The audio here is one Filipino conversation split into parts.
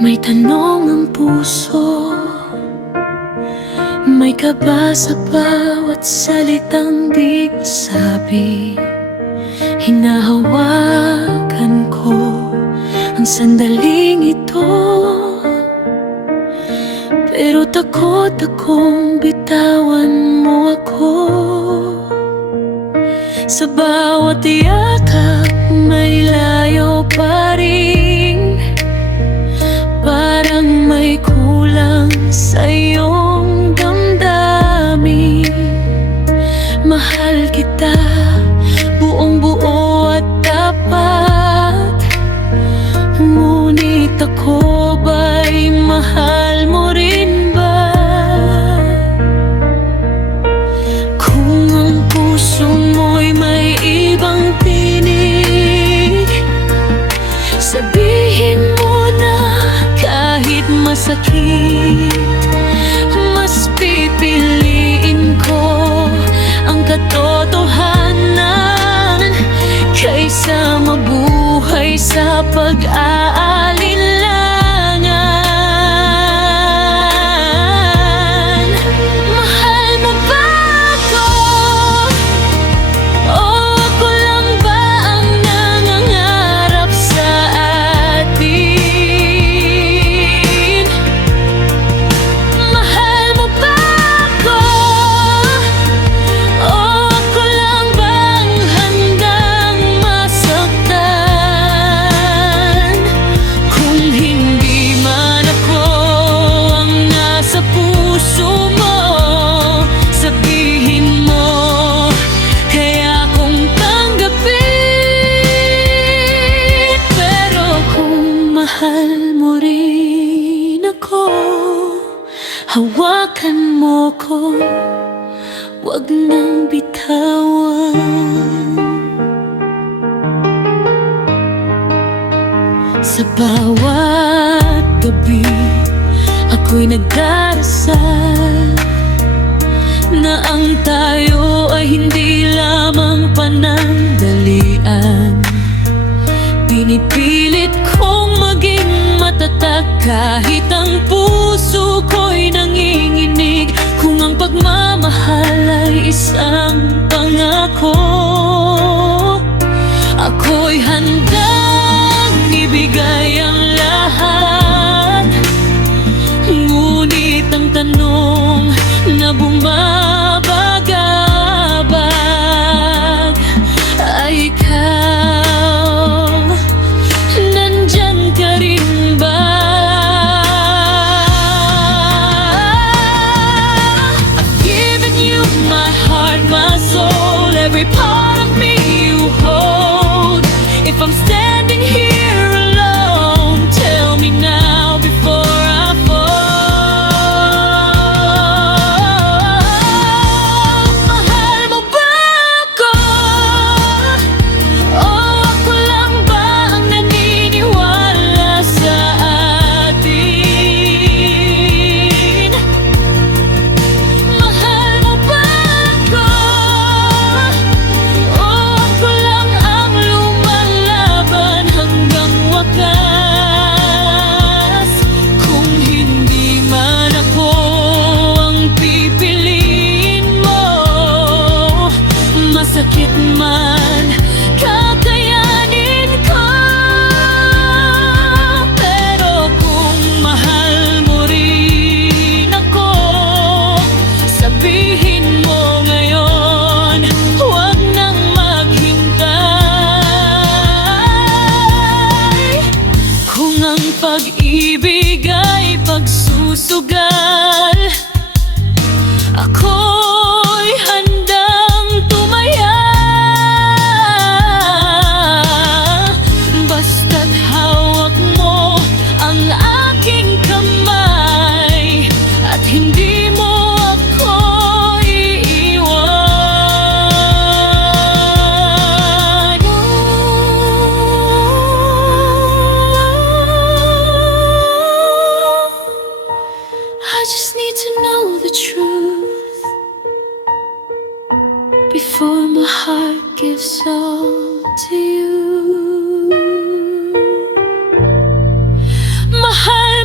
May tanong ang puso, may kaba sa bawat salitang di masabi. Hinahawakan ko ang sandaling ito, pero takot akong bitawan mo ako. Sa bawat yakap may layo pa rin, parang may kulang sa iyong damdamin. Mahal kita, buong buo at tapat, ngunit ako ba'y mahal mo rin ba? Kung ang puso mo'y may ibang tinig, sabihin mo na kahit masakit. Mas pipiliin ko ang katotohanan kaysa mabuhay sa pag-aalinlangan. Mahal mo ba ako? O ako lang ba ang nangangarap sa atin? Mahal mo ba ako? O ako lang ba ang handang masaktan? Kung hindi man ako ang nasa puso mo, sabihin mo, kaya kong tanggapin. Pero kung mahal mo rin ako, hawakan mo ko, wag nang bitawan. Sa bawat gabi, ako'y nagdarasal na ang tayo ay hindi lamang panandalian. Pinipilit kong maging matatag kahit ang puso ko'y nanginginig. Kung ang pagmamahal ay isang pangako, ako'y handang ibigay ang lahat. Ngunit ang tanong na bumabagabag ay ikaw, nandyan ka rin ba? I've given you my heart, my soul, every part of me you hold. If I'm standing here alone, tell me now before I fall. Mahal mo ba ako? O ako lang ba ang naniniwala sa atin? Mahal mo ba ako? O ako lang ang lumalaban hanggang wakas? Kung hindi man ako ang pipiliin mo, masakit man, kakayanin ko. Pero kung mahal mo rin ako, sabihin mo ngayon, huwag nang maghintay. Kung ang pag-ibig ay pagsusugal, ako'y handang tumaya. Basta't hawak mo ang aking kamay at hindi mo ako iiwan. I just need to know the truth before my heart gives all to you. Mahal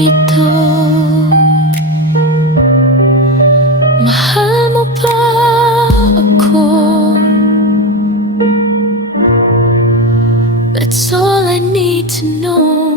ito? Mahal mo ba ako? That's all I need to know.